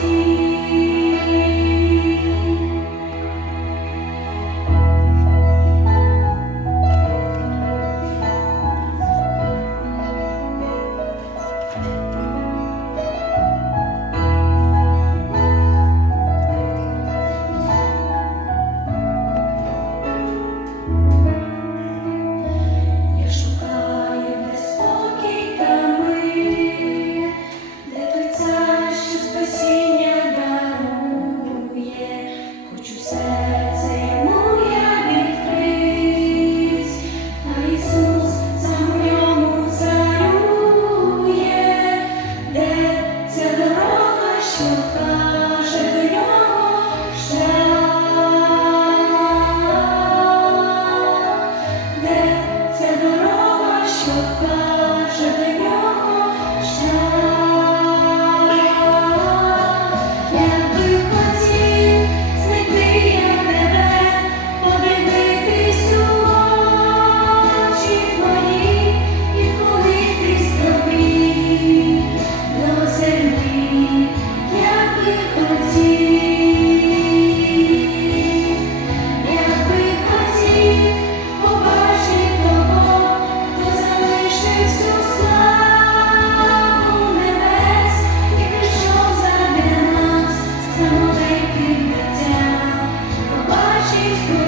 see. praise